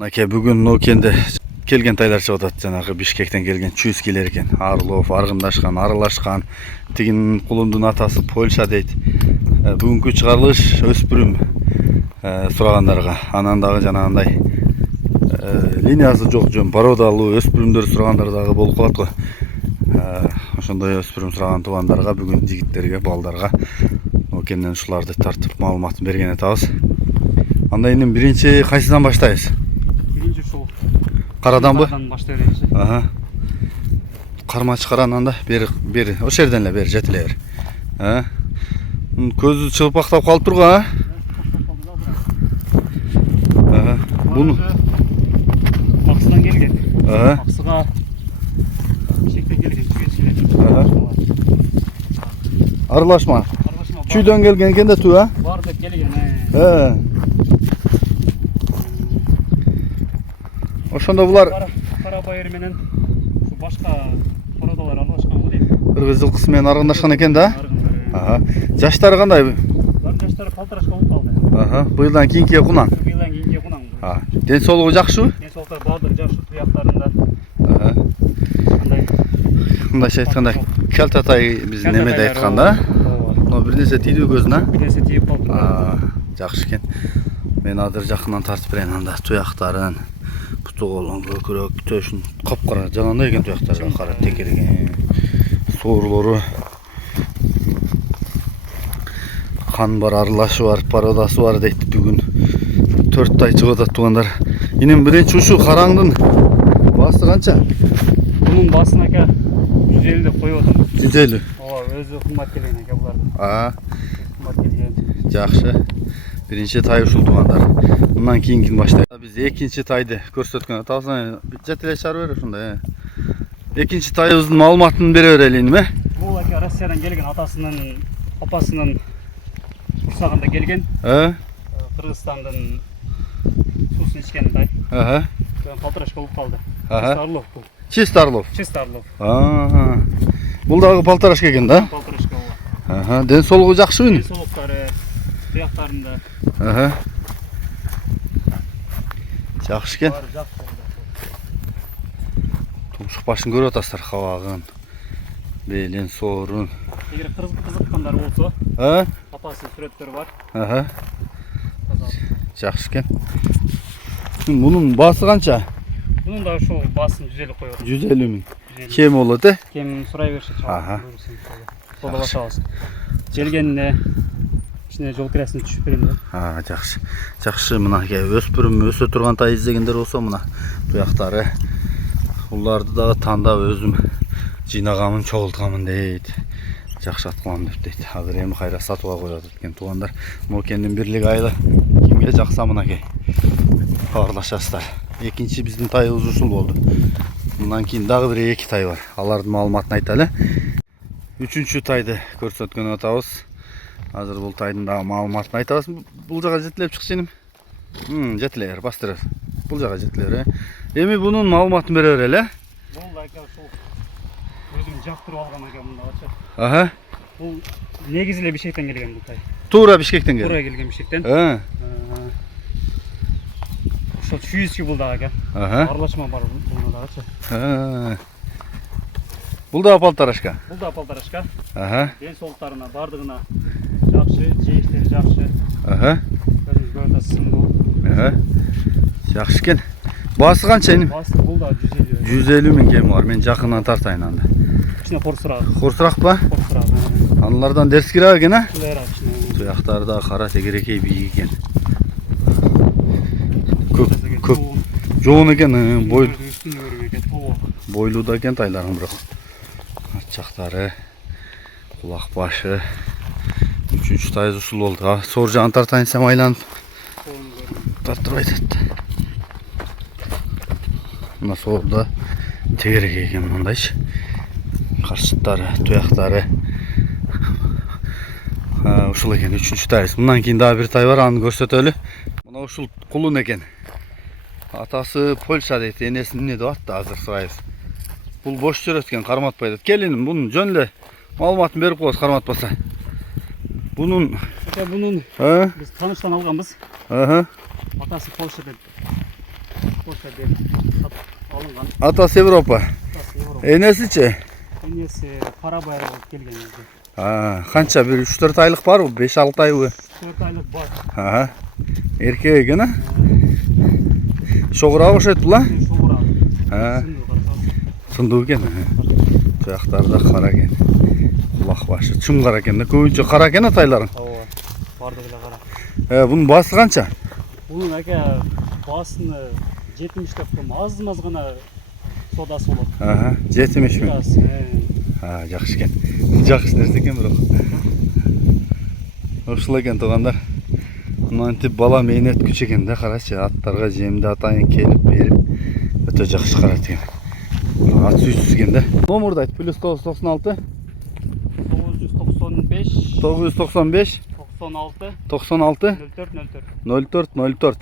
Мынакей бүгін Нокенде келген тайлар шығып атат. Жанагы Бишкектен келген чүйіскелер екен. Арлов, арғындашқан, аралашқан. Тигин кулумдун атасы Польша дейт. Бүгүнкү чыгарылыш өспүрүм сурагандарға. Анан дагы жанагындай линиясы жок жөн породалуу өспүрүмдөр сурагандар дагы болуп калат го. Ошондой өспүрүм сураган туугандарга бүгүн жигиттерге, балдарга Нокенден ушуларды тартып маалыматын берген атабыз. Анда эми биринчи кайсыдан баштайбыз? Биринчи ушул Караданбы? Карадан баштай беребиз. Кармач каран анда бери ошол жерден эле бери жетиле бер. Көзү чылпактап калып турга, Буну Аксыдан келген. Аксыга Бишкектен келген чүйіскелер. Аралашма. Чүйдөн келген экен да түү, Бар деп келген. Ошондо булар Кара байыр менен башка породалар аралашкан го дейт. кыргыз жылкысы менен аргындашкан экен да. Жаштары кандай? Жаштары палтырашка болуп калды. Быйылдан кийинки кунан. Быйылдан кийинки кунан. Ден соолугу жакшыбы? Ден соолуктары баардыгы жакшы, туяктарында. Мындайча айтканда, Калтатай биз немеде айтканда, бир нерсе тийди көзүнө. Бир нерсе тийип калды. Жакшы экен. Мен азыр жакындан тартып берейин анда туяктарын. Буту колун көкүрөк төшүн капкара жанандай экен туяктары, кара текерген. Соорлору кан бар, аралашы бар, пародасы бар дейт бүгүн. 4 тай чыгып атат туугандар. Инем биринчи ушу караңдын баасы канча? Bunun basına ka 150 деп коюп атам. 150. Өзү кымбат келген экен булардын. Кымбат келген. Жакшы. Биринчи тай ушул туугандар. Мындан кийинкин баштайбыз. Биз экинчи тайды көрсөткөн атабыз. Жетеле чарып бер ушундай. Экинчи тайыбыздын маалыматын бере берелийинби? Бул ака Россиядан келген, атасынын, апасынын курсагында келген. Кыргызстандын суусун ичкен тай. Палтырашка болуп калды. Орлов бул. Чист Орлов. Чист Орлов. Бул дагы палтырашка экен да? Палтырашка бул. Ден соолугу жакшыбы? Ден соолуктары, туяктарында. Жакшы экен. Тумшук башын көрүп атасыздар, кабагын, белин, соорун. Эгер кызыккандар болсо, апасынын сүрөттөрү бар. Жакшы экен. Мунун баасы канча? Bunun da şu basın 150 koyuyorum. 150 ming. Kem oldu de? Kem surayı versin. Sola başa alsın. Gelgenine içine жол киресине түшүп берем да. Жакшы. Жакшы, мына өспүрүм өсө турган тай издегендер болсо мына туяктары. Уларды дагы тандап өзүм жыйнаганмын, чогултканмын дейт. Жакшы аткылам деп дейт. Азыр эми кайра сатууга коюп атат экен туугандар. Нокендин бирлик айылы кимге жакса мынакей кабарлашасыздар. Экинчи биздин тайыбыз ушул болду. Мындан кийин дагы бир 2 тай бар. Алардын маалыматын айталы. Үчүнчү тайды көрсөткөн атабыз. Азыр бул тайдын дагы маалыматын айтабыз. Бул жага жетилеп чыкчы эним. Жетиле бер, бастыр. Бул жага жетиле бер. Эми бунун маалыматын бере берели. Бул да ака ушул өзүм жактырып алган ака мындагычы. Бул негизи эле Бишкектен келген бул тай. Туура Бишкектен келген. Туура келген Бишкектен. Ошо чүйүскө бул дагы ака. Аралашма бар бул дагычы. Бул да палтырашка. Бул да палтырашка. Ден соолуктарына бардыгына жакшы, жейиштери жакшы. Көрүңүз көрүп атасыз сымдуу. Жакшы экен. Баасы канча эним? Баасы бул да 150. 150 миң кеми бар. Мен жакындан тартайын анда. Ичине корсурак. Корсурак ба? Корсурак. Аналардан дерскирак экен, а? Ичине. Туяктары да кара тегерекей бийик экен. Көп жоон экен, бойлуу да экен тайларың бирок. Ачактары, кулак башы. Үчүнчү тай ушул болду. Соор жагын тартайын десем айланып тартырбай атат. Мына соорда тегерек экен мындайчы. Каршыттары, туяктары. Ушул экен үчүнчү тайыбыз. Мындан кийин дагы бир тай бар, аны көрсөтөлү. Мына ушул кулун экен. Атасы Польша дейт, энесин эмне деп атты азыр сурайбыз. Бул бош жүрөт экен, карматпай атат. Келиним, бунун жөн эле маалыматын берип коебуз, карматпаса. Бунун биз тааныштан алганбыз. Атасы Польша деп Польшада алынған. Атасы Европа. Европа. Енесі-чи? Енесі Қарабайыр болып келген кезде. Қанша бір 3-4 айлық бар бұл? 5-6 ай ой? 4 айлық бар. Еркек екен, а? Шоғырақ ұқсайды бұл, а? Шоғырақ. Сұнды екен. Тұяқтары да қара екен. Құлақ башы. Чүн қара екен. Көбінше қара екен атайларың. Бардығыла қара. Бұның басы қанша? Бұның әке басыны 70 тәпкім аз-маз ғана содасы болады. 70 мен. Жақсы екен. Жақсы нәрсе екен бірақ. Осылай екен туғандар. Мұнан тип бала мейнет күш екен де, қарашы, аттарға жемді атайын келіп беріп өте жақсы қарады екен. Ат сүйсіз екен де. Номырды айт, плюс 996 995 995 96 96 04 04. 04 04